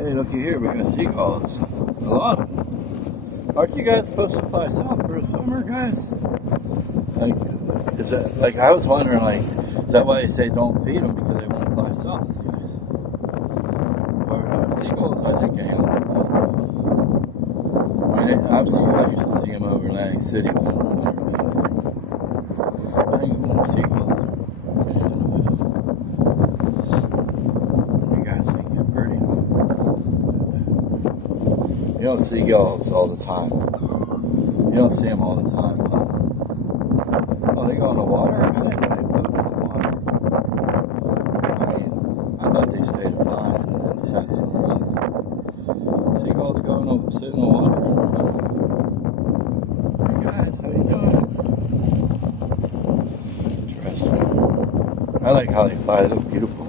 Hey, looky here, we got seagulls. A lot of them. Aren't you guys supposed to fly south for the summer, guys? Like, is that, like, I was wondering, like, is that why they say don't feed them because they want to fly south, guys? Or seagulls, I think, ain't what they I mean, obviously, I used to see them over Atlantic City when I was I ain't going to seagulls. You guys think they're pretty? You don't see seagulls all the time. You don't see them all the time, huh? Oh, they go in the water? I didn't know they put them in the water. I mean, I thought they stayed flying and then sat somewhere else. Seagulls go in the, sit in the water. Hey guys, how you doing? Interesting. I like how they fly. They look beautiful.